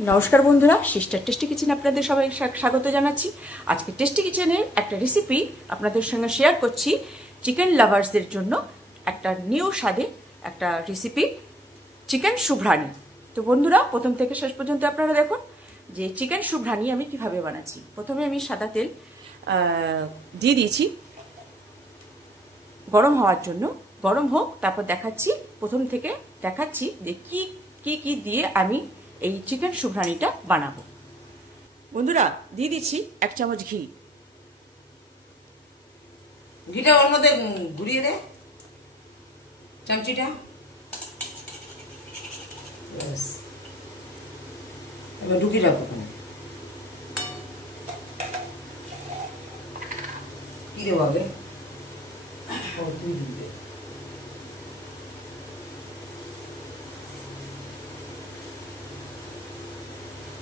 নমস্কার বন্ধুরা, sister tasty kitchen আপনাদের সবাই স্বাগত জানাচ্ছি। আজকে টেস্টি কিচেনের একটা রেসিপি আপনাদের সঙ্গে শেয়ার করছি। চিকেন লাভার্সদের জন্য একটা নিউ স্বাদে একটা রেসিপি, চিকেন সুভরানি। তো বন্ধুরা, প্রথম থেকে শেষ পর্যন্ত আপনারা দেখুন যে চিকেন সুভরানি আমি কিভাবে বানাচ্ছি। প্রথমে আমি সাদা তেল দিয়ে দিয়েছি গরম হওয়ার জন্য। গরম হোক, তারপর প্রথম থেকে দেখাচ্ছি যে কি দিয়ে আমি এই চিকেন সুভরানিটা বানাবো। বন্ধুরা, দিয়ে দিচ্ছি 1 চামচ ঘি। ঘিটা ওর মধ্যে ঘুরিয়ে দে চামচিটা। এবার ঢুকিয়ে রাখবো। কি দেবো আগে?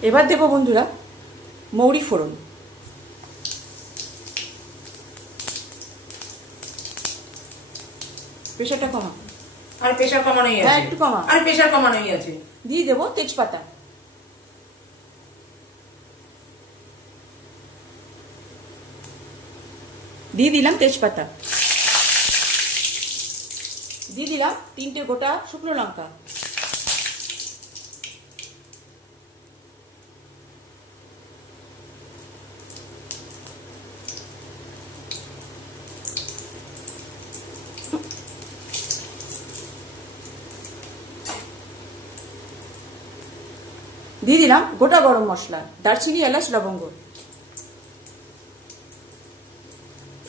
এবার দেবো বন্ধুরা মৌরি ফোড়ন। প্রেশারটা কমা। আর প্রেশার কমানোই আছে। হ্যাঁ, একটু কমা। আর প্রেশার কমানোই আছে। দিয়ে দেবো তেজপাতা। দিয়ে দিলাম তেজপাতা। দিয়ে দিলাম 3টে গোটা শুকনো লঙ্কা। দিয়ে দিলাম গোটা গরম মশলা, দারচিনি, এলাচ, লবঙ্গ।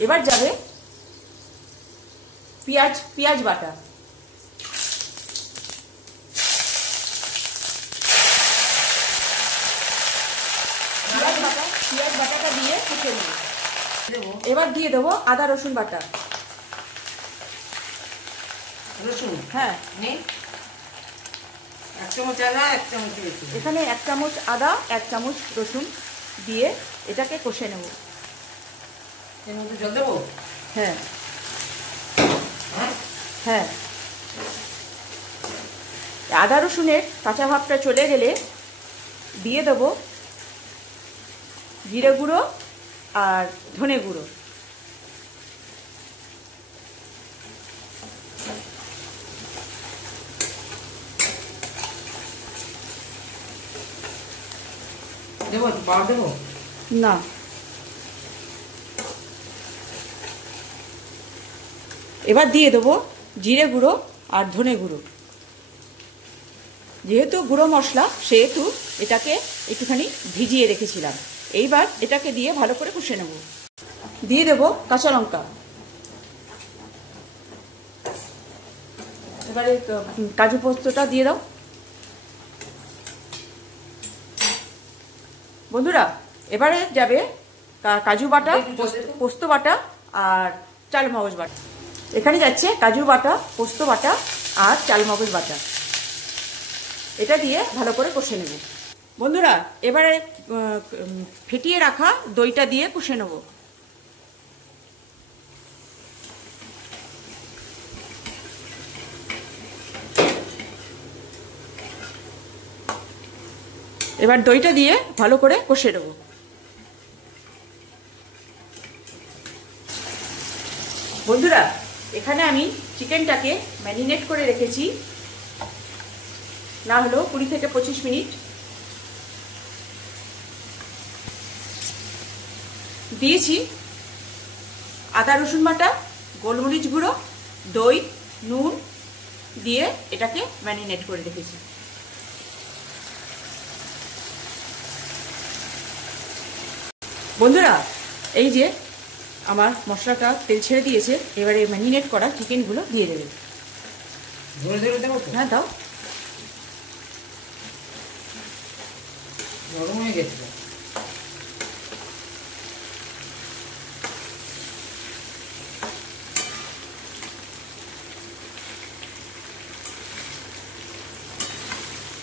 এবার যাবে পেঁয়াজ বাটা। পেঁয়াজ বাটাটা দিয়ে ফুটে নেব। এবার দিয়ে দেবো আদা রসুন বাটা। রসুন? হ্যাঁ, 1 চামচ আদা, 1 চামচ রসুন। এখানে 1 চামচ আদা, 1 চামচ রসুন দিয়ে এটাকে কষে নেব। এর মধ্যে জল দেবো? হ্যাঁ হ্যাঁ। আদা রসুনের কাঁচা ভাবটা চলে গেলে দিয়ে দেবো জিরে গুঁড়ো আর ধনে গুঁড়ো। দেবো? পাউডার দেবো না, এবার দিয়ে দেবো জিরে গুঁড়ো আর ধনে গুঁড়ো। যেহেতু গুঁড়ো মশলা, সেহেতু এটাকে একটুখানি ভিজিয়ে রেখেছিলাম। এইবার এটাকে দিয়ে ভালো করে কষে নেব। দিয়ে দেবো কাঁচা লঙ্কা। এবারে কাজু পোস্তটা দিয়ে দাও। বন্ধুরা, এবারে যাবে কাজু বাটা, পোস্ত বাটা আর চালমগজ বাটা। এখানে যাচ্ছে কাজু বাটা, পোস্ত বাটা আর চালমগজ বাটা। এটা দিয়ে ভালো করে কষে নেব। বন্ধুরা, এবারে ফেটিয়ে রাখা দইটা দিয়ে কষে নেব। এবার দইটা দিয়ে ভালো করে কষে নেব। বন্ধুরা, এখানে আমি চিকেনটাকে ম্যারিনেট করে রেখেছি, না হলেও 20 থেকে 25 মিনিট। দিয়েছি আদা রসুন বাটা, গোলমরিচ গুঁড়ো, দই, নুন দিয়ে এটাকে ম্যারিনেট করে রেখেছি। বন্ধুরা, এই যে আমার মশলাটা তেল ছেড়ে দিয়েছে। এবারে ম্যারিনেট করা চিকেনগুলো দিয়ে দেবে। হ্যাঁ, দাও। গরম হয়ে গেছে।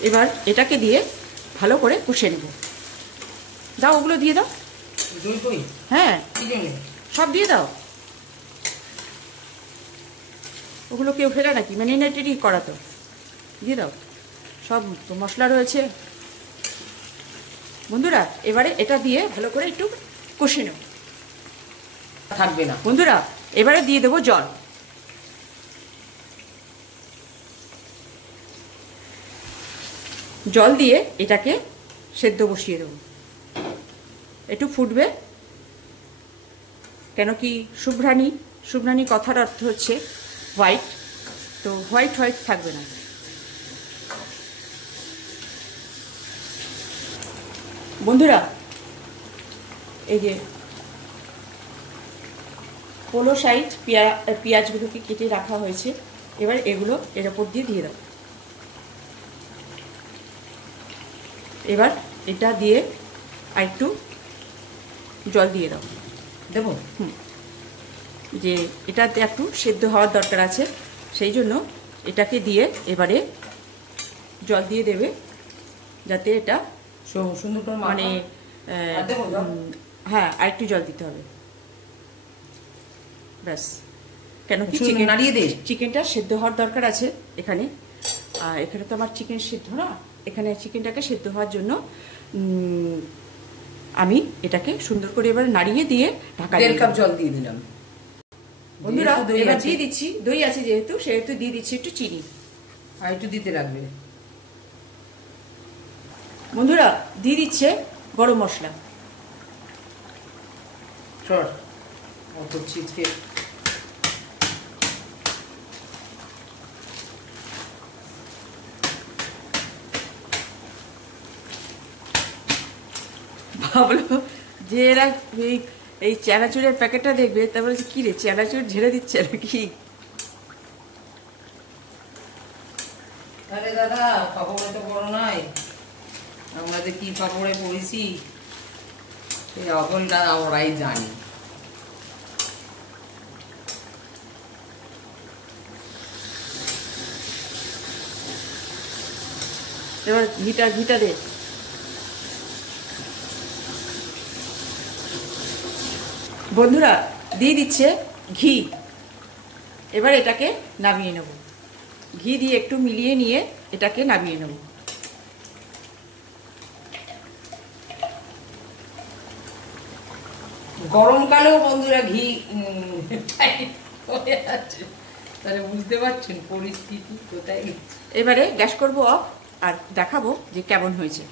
এবার এটাকে দিয়ে ভালো করে কষে নেব। দাও, ওগুলো দিয়ে দাও। হ্যাঁ, সব দিয়ে দাও। ওগুলো কেউ ফেলে নাকি? ম্যারিনেটেডই করা তো, দিয়ে দাও। সব মশলা রয়েছে। বন্ধুরা এবারে এটা দিয়ে ভালো করে একটু কষে নেব। থাকবে না বন্ধুরা এবারে দিয়ে দেবো জল। জল দিয়ে এটাকে সেদ্ধ বসিয়ে দেবো। একটু ফুটবে, কেন কি শুভ্রাণী কথার অর্থ হচ্ছে হোয়াইট, তো হোয়াইট হোয়াইট থাকবে না। বন্ধুরা এই যে পোলো সাইড পেঁয়াজগুলোকে কেটে রাখা হয়েছে, এবার এগুলো এর ওপর দিয়ে দাও। এবার এটা দিয়ে আর একটু জল দিয়ে দাও। দেবো? যে এটাতে একটু সেদ্ধ হওয়ার দরকার আছে, সেই জন্য এটাকে দিয়ে এবারে জল দিয়ে দেবে, যাতে এটা সুন্দর করে মানে হ্যাঁ আর একটু জল দিতে হবে ব্যাস। কেন কি চিকেনটা সেদ্ধ হওয়ার দরকার আছে এখানে, আর এখানে তো আমার চিকেন সেদ্ধ না, এখানে চিকেনটাকে সেদ্ধ হওয়ার জন্য আমি এটাকে সুন্দর করে এবার নাড়িয়ে দিয়ে ঢাকা 1.5 কাপ জল দিয়ে দিলাম। বন্ধুরা এবার দিয়ে দিচ্ছি, দই আছে যেহেতু সেহেতু দিয়ে দিচ্ছি একটু চিনি, আর একটু দিতে লাগবে। বন্ধুরা দিয়ে দিচ্ছে গরম মশলা। চল অত চিজকে ভাবলো যে এরা এই চানাচুরের প্যাকেটটা দেখবে, তারপরে কি রে চানাচুর ঝেড়ে দিচ্ছে নাকি। আরে দাদা পাপড়ে তো বড় নাই, আমরা যে কি পাপড়ে পড়েছি এই অকলটা ওরাই জানি। এবার ঘিটা দে। বন্ধুরা দিয়ে দিচ্ছে ঘি। এবার এটাকে নামিয়ে নেব, ঘি দিয়ে একটু মিলিয়ে নিয়ে এটাকে নামিয়ে নেব। গরমকালেও বন্ধুরা ঘি তাহলে বুঝতে পারছেন পরিস্থিতি কোথায় গেছে। এবারে গ্যাস করব অফ আর দেখাবো যে কেমন হয়েছে।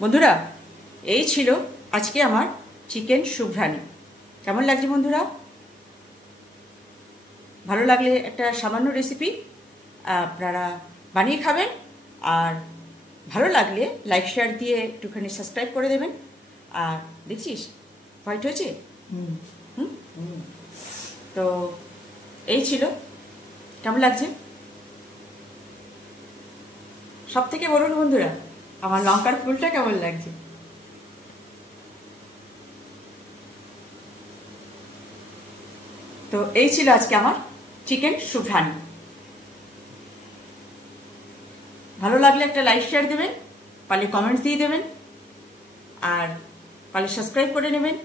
বন্ধুরা এই ছিল আজকে আমার চিকেন শুভ্রাণী। কেমন লাগছে বন্ধুরা? ভালো লাগলে একটা সামান্য রেসিপি আপনারা বানিয়ে খাবেন, আর ভালো লাগলে লাইক শেয়ার দিয়ে একটুখানি সাবস্ক্রাইব করে দেবেন। আর দেখছিস হোয়াইট হয়েছে। তো এই ছিল, কেমন লাগছে সব থেকে বলুন বন্ধুরা, আমার লঙ্কার ফুলটা কেমন লাগছে। তো এই ছিল আজকে আমার চিকেন শুভ্রাণী। ভালো লাগলে একটা লাইক শেয়ার দেবেন, পারলে কমেন্টস দিয়ে দেবেন, আর পারলে সাবস্ক্রাইব করে নেবেন।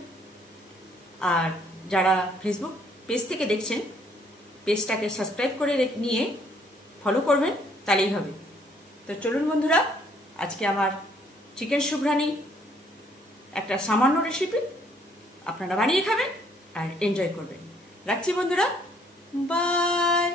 আর যারা ফেসবুক পেজ থেকে দেখছেন, পেজটাকে সাবস্ক্রাইব করে নিয়ে ফলো করবেন, তাহলেই হবে। তো চলুন বন্ধুরা, আজকে আমার চিকেন শুভ্রাণী একটা সামান্য রেসিপি, আপনারা বানিয়ে খাবেন আর এনজয় করবেন। রাখছি বন্ধুরা, বাই।